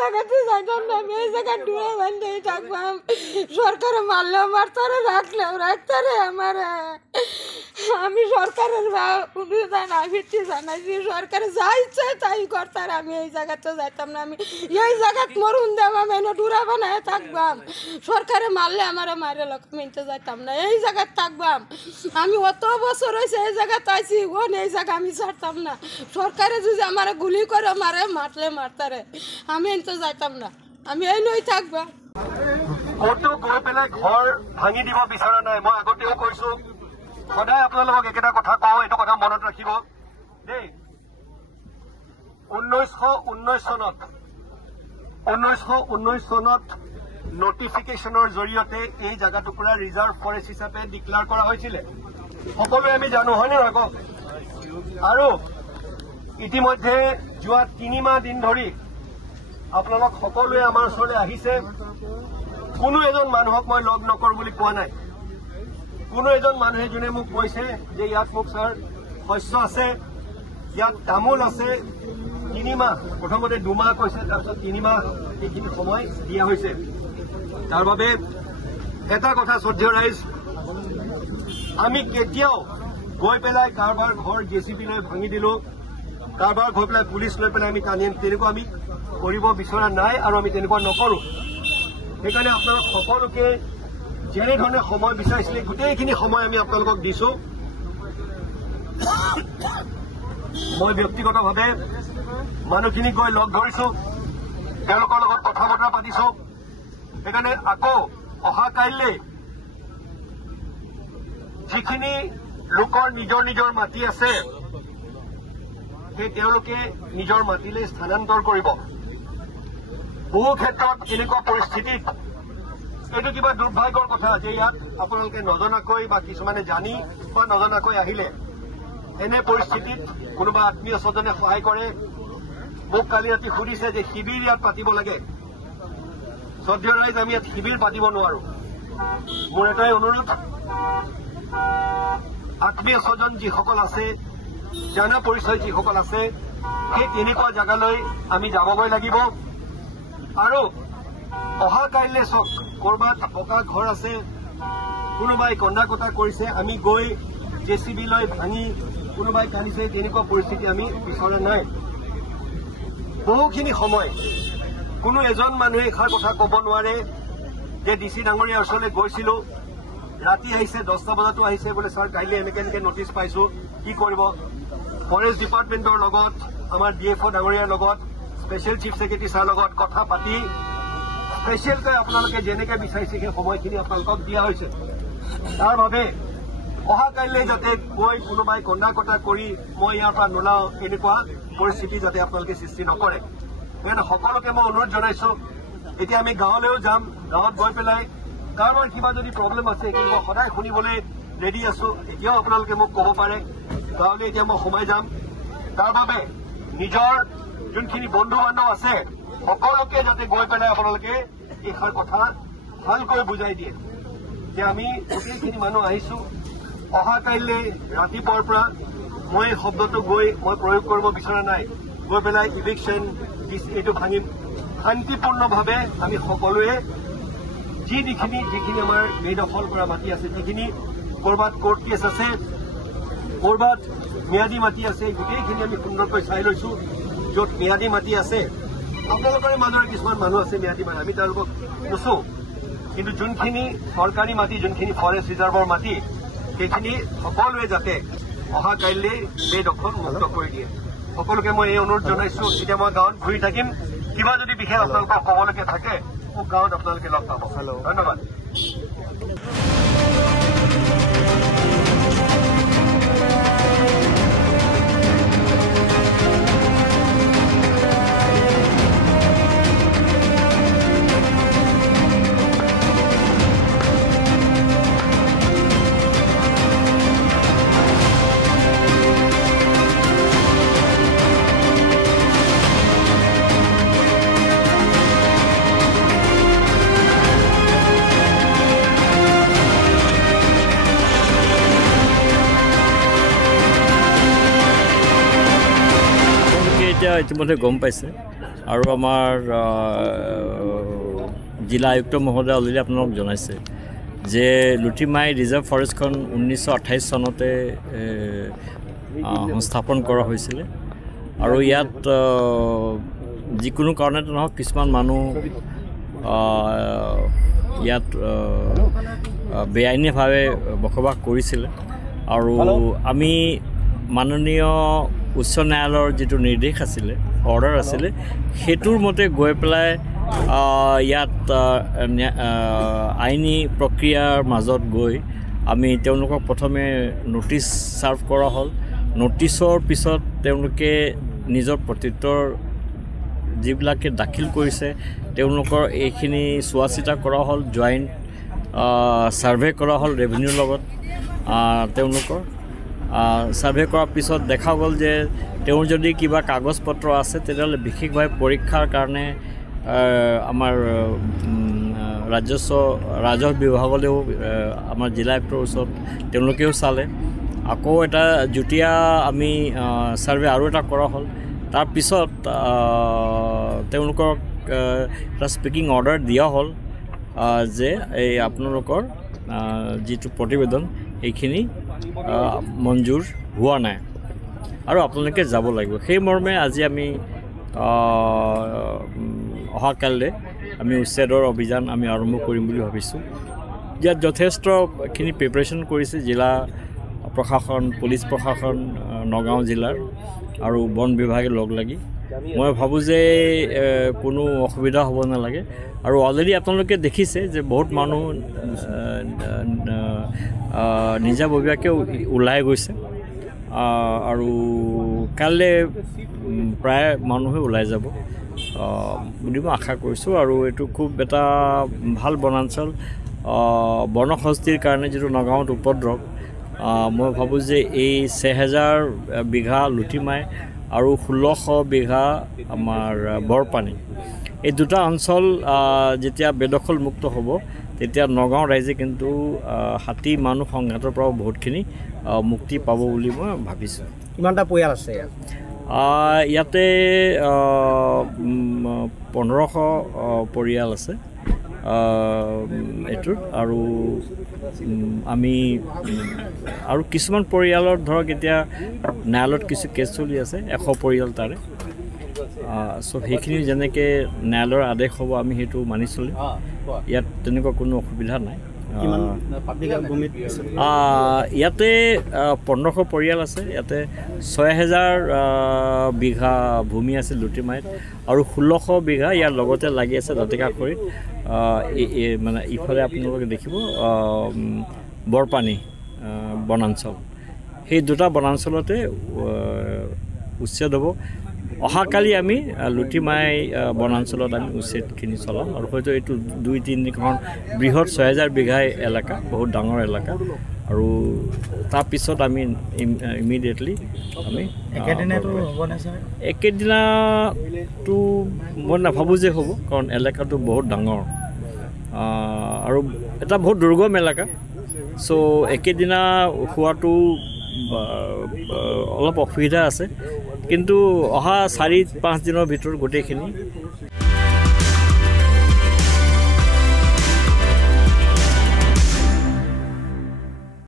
জায়গাতে যাইতাম না, আমি এই জায়গায় ডুবে বান্ধেই থাকবাম। সরকারে মারলেও মারতারে, রাখলেও রাখতারে আমার। আমি সরকারের ভিত্তি জানাইছি, সরকারে যা ইচ্ছে তাই করতার। আমি এই জায়গাতে যাইতাম না, আমি এই জায়গাত মরুন দেবাম, এনে ডুরা বানায় থাকবাম। সরকারে মারলে আমার মারে লোক মিনতে যাইতাম না, এই জায়গায় থাকবাম। আমি অত বছর হয়েছে এই জায়গাতে আইছি, এই জায়গা আমি ছাড়তাম না। সরকারে যদি আমার গুলি করে মারে, মারলে মারতারে, আমি এনতে যাইতাম না, আমি এই নই থাকবা। ক'তো গৈ পেলাই ঘৰ ভাঙি দিব বিচৰা নাই। মই আগতেও কৈছো, সদায় আপোনালোকক একেটা কথা কওঁ, এইটো কথা মনত ৰাখিব দেই। 1919 চনত নটিফিকেশ্যনৰ জৰিয়তে এই জাগা টুকুৰা ৰিজাৰ্ভ ফৰেষ্ট হিচাপে ডিক্লেয়াৰ কৰা হৈছিলে, সকলোৱে আমি জানো, হয়নে নহয় কওক? আৰু ইতিমধ্যে যোৱা 3 মাহ দিন ধৰি আপোনালোক সকলোৱে আমাৰ ওচৰলৈ আহিছে। কোনো এজন মানুহক মই লগ নকৰোঁ বুলি কোৱা নাই। কোনো এজন মানুহে যোনে মোক কৈছে যে ইয়াত মোক ছাৰ শস্য আছে, ইয়াত তামোল আছে, 3 মাহ, প্ৰথমতে 2 মাহ কৈছে, তাৰপিছত 3 মাহ এইখিনি সময় দিয়া হৈছে। তাৰ বাবে এটা কথা শ্ৰদ্ধেয় ৰাইজ, আমি কেতিয়াও গৈ পেলাই কাৰোবাৰ ঘৰ JCB লৈ ভাঙি দিলো, কাৰোবাৰ গৈ পেলাই পুলিচ লৈ পেলাই আমি টানি তেনেকুৱা আমি কৰিব বিচৰা নাই, আৰু আমি তেনেকুৱা নকৰো। সেইকাৰণে আপোনালোক সকলোকে যেনেধৰণে সময় বিচাৰিছিলে গোটেইখিনি সময় আমি আপোনালোকক দিছো। মই ব্যক্তিগতভাৱে মানুহখিনিক গৈ লগ ধৰিছো, তেওঁলোকৰ লগত কথা বতৰা পাতিছো। সেইকাৰণে আকৌ অহা কাইলৈ যিখিনি লোকৰ নিজৰ নিজৰ মাটি আছে, সেই তেওঁলোকে নিজৰ মাটিলৈ স্থানান্তৰ কৰিব। বহু ক্ষেত্ৰত এনেকুৱা পৰিস্থিতিত এইটো কিবা দুৰ্ভাগ্যৰ কথা যে ইয়াত আপোনালোকে নজনাকৈ বা কিছুমানে জানি বা নজনাকৈ আহিলে এনে পৰিস্থিতিত কোনোবা আত্মীয় স্বজনে সহায় কৰে। মোক কালি ৰাতি সুধিছে যে শিবিৰ ইয়াত পাতিব লাগে। শ্ৰদ্ধেয় ৰাইজ, আমি ইয়াত শিবিৰ পাতিব নোৱাৰো। মোৰ এটাই অনুৰোধ, আত্মীয় স্বজন যিসকল আছে, জানা পৰিচয় যিসকল আছে, সেই তেনেকুৱা জাগালৈ আমি যাবগৈ লাগিব। আৰু অহা কাইলৈ চাওক, কৰবাত পকা ঘৰ আছে, কোনোবাই কন্দা কটা কৰিছে, আমি গৈ JCB লৈ ভাঙি কোনোবাই কান্দিছে, তেনেকুৱা পৰিস্থিতি আমি বিচৰা নাই। বহুখিনি সময় কোনো এজন মানুহে এষাৰ কথা ক'ব নোৱাৰে যে DC ডাঙৰীয়াৰ ওচৰলৈ গৈছিলো, ৰাতি আহিছে, 10টা বজাতো আহিছে বোলে, ছাৰ কাইলৈ এনেকে নটিচ পাইছো, কি কৰিব? ফৰেষ্ট ডিপাৰ্টমেণ্টৰ লগত, আমাৰ DFO ডাঙৰীয়াৰ লগত, স্পেচিয়েল চিফ ছেক্ৰেটাৰী ছাৰৰ লগত কথা পাতি স্পেচিয়েলকৈ আপোনালোকে যেনেকৈ বিচাৰিছে সেই সময়খিনি আপোনালোকক দিয়া হৈছে। তাৰ বাবে অহা কাইলৈ যাতে গৈ কোনোবাই কন্দা কটা কৰি মই ইয়াৰ পৰা নোলাওঁ, এনেকুৱা পৰিস্থিতি যাতে আপোনালোকে সৃষ্টি নকৰে। সেইকাৰণে সকলোকে মই অনুৰোধ জনাইছো, এতিয়া আমি গাঁৱলৈও যাম। গাঁৱত গৈ পেলাই কাৰোবাৰ কিবা যদি প্ৰব্লেম আছে, সেইখিনি মই সদায় শুনিবলৈ ৰেডি আছো। এতিয়াও আপোনালোকে মোক ক'ব পাৰে, গাঁৱলৈ এতিয়া মই সোমাই যাম। তাৰ বাবে নিজৰ যোনখিনি বন্ধু বান্ধৱ আছে, সকলোকে যাতে গৈ পেলাই আপোনালোকে এইষাৰ কথা ভালকৈ বুজাই দিয়ে যে আমি গোটেইখিনি মানুহ আহিছো। অহা কাইলৈ ৰাতিপুৱাৰ পৰা মই এই শব্দটো গৈ মই প্ৰয়োগ কৰিব বিচৰা নাই। গৈ পেলাই ইভিকশ্যন এইটো ভাঙিম শান্তিপূৰ্ণভাৱে। আমি সকলোৱে যিখিনি আমাৰ বেদখল কৰা মাটি আছে, যিখিনি ক'ৰবাত কোৰ্ট কেছ আছে, ক'ৰবাত ম্যাদী মাটি আছে, গোটেইখিনি আমি সুন্দৰকৈ চাই লৈছো। য'ত ম্যাদী মাটি আছে, আপোনালোকৰে মাজৰে কিছুমান মানুহ আছে ম্যাদী মাটি, আমি তেওঁলোকক নুচো। কিন্তু যোনখিনি চৰকাৰী মাটি, যোনখিনি ফৰেষ্ট ৰিজাৰ্ভৰ মাটি, সেইখিনি সকলোৱে যাতে অহা কাইলৈ বেদখল মুক্ত কৰি দিয়ে। সকলোকে মই এই অনুৰোধ জনাইছো। এতিয়া মই গাঁৱত ঘূৰি থাকিম, কিবা যদি বিশেষ আপোনালোকক ক'বলগীয়া থাকে মোক গাঁৱত আপোনালোকে লগ পাব। ধন্যবাদ। ইতিমধ্যে গম পাইছে আৰু আমাৰ জিলা আয়ুক্ত মহোদয় অলৰেডি আপোনালোক জনাইছে যে লুটিমাই ৰিজাৰ্ভ ফৰেষ্টখন 1928 চনতে সংস্থাপন কৰা হৈছিলে আৰু ইয়াত যিকোনো কাৰণতে নহওক কিছুমান মানুহ ইয়াত বেআইনীভাৱে বসবাস কৰিছিলে আৰু আমি মাননীয় উচ্চ ন্যায়ালয়ৰ যিটো নিৰ্দেশ আছিলে অৰ্ডাৰ আছিলে সেইটোৰ মতে গৈ পেলাই ইয়াত আইনী প্ৰক্ৰিয়াৰ মাজত গৈ আমি তেওঁলোকক প্ৰথমে ন'টিছ ছাৰ্ভ কৰা হ'ল ন'টিছৰ পিছত তেওঁলোকে নিজৰ প্ৰত্যুত্তৰ যিবিলাকে দাখিল কৰিছে তেওঁলোকৰ এইখিনি চোৱা চিতা কৰা হ'ল জইণ্ট ছাৰ্ভে কৰা হ'ল ৰেভিনিউৰ লগত তেওঁলোকৰ ছাৰ্ভে কৰাৰ পিছত দেখা গ'ল যে তেওঁৰ যদি কিবা কাগজ পত্ৰ আছে তেতিয়াহ'লে বিশেষভাৱে পৰীক্ষাৰ কাৰণে আমাৰ ৰাজহ বিভাগলৈও আমাৰ জিলা আয়ুক্তৰ ওচৰত তেওঁলোকেও চালে আকৌ এটা যুটীয়া আমি ছাৰ্ভে আৰু এটা কৰা হ'ল তাৰপিছত তেওঁলোকক এটা স্পীকিং অৰ্ডাৰ দিয়া হ'ল যে এই আপোনালোকৰ যিটো প্ৰতিবেদন এইখিনি মঞ্জুৰ হোৱা নাই আৰু আপোনালোকে যাব লাগিব সেই মৰ্মে আজি আমি অহাকাইলৈ আমি উচ্ছেদৰ অভিযান আমি আৰম্ভ কৰিম বুলি ভাবিছোঁ ইয়াত যথেষ্টখিনি প্ৰিপাৰেশ্যন কৰিছে জিলা প্ৰশাসন পুলিচ প্ৰশাসন নগাঁও জিলাৰ আৰু বন বিভাগে লগ লাগি মই ভাবোঁ যে কোনো অসুবিধা হ'ব নালাগে আৰু অলৰেডি আপোনালোকে দেখিছে যে বহুত মানুহ নিজাববীয়াকৈ ওলাই গৈছে আৰু কাইলৈ প্ৰায় মানুহে ওলাই যাব বুলি মই আশা কৰিছোঁ আৰু এইটো খুব এটা ভাল বনাঞ্চল বনহস্তীৰ কাৰণে যিটো নগাঁৱত উপদ্ৰৱ মই ভাবোঁ যে এই 6000 বিঘা লুটিমাই আৰু 1600 বিঘা আমাৰ বৰপানী এই দুটা অঞ্চল যেতিয়া বেদখলমুক্ত হ'ব তেতিয়া নগাঁও ৰাইজে কিন্তু হাতী মানুহ সংঘাতৰ পৰা বহুতখিনি মুক্তি পাব বুলি মই ভাবিছোঁ কিমানটা পৰিয়াল আছে ইয়াতে 1500 পৰিয়াল আছে এইটোত আৰু আমি আৰু কিছুমান পৰিয়ালৰ ধৰক এতিয়া ন্যায়ালয়ত কিছু কেছ চলি আছে 100 পৰিয়াল তাৰে চ' সেইখিনি যেনেকৈ ন্যায়ালয়ৰ আদেশ হ'ব আমি সেইটো মানি চলিম ইয়াত তেনেকুৱা কোনো অসুবিধা নাই ইয়াতে 1500 পৰিয়াল আছে ইয়াতে 6000 বিঘা ভূমি আছে লুটিমাইত আৰু 1600 বিঘা ইয়াৰ লগতে লাগি আছে দাঁতিকাষৰীত মানে ইফালে আপোনালোকে দেখিব বৰপানী বনাঞ্চল সেই দুটা বনাঞ্চলতে উচ্ছেদ হ'ব অহাকালি আমি লুটিমাই বনাঞ্চলত আমি উচ্ছেদখিনি চলাম আৰু হয়তো এইটো 2-3খন বৃহৎ 6000 বিঘা এলেকা বহুত ডাঙৰ এলেকা আৰু তাৰপিছত আমি ইমিডিয়েটলি আমি একেদিনাটো মই নাভাবোঁ যে হ'ব কাৰণ এলেকাটো বহুত ডাঙৰ আৰু এটা বহুত দুৰ্গম এলেকা চ' একেদিনা হোৱাটো অলপ অসুবিধা আছে কিন্তু অহা 4-5 দিনৰ ভিতৰত গোটেইখিনি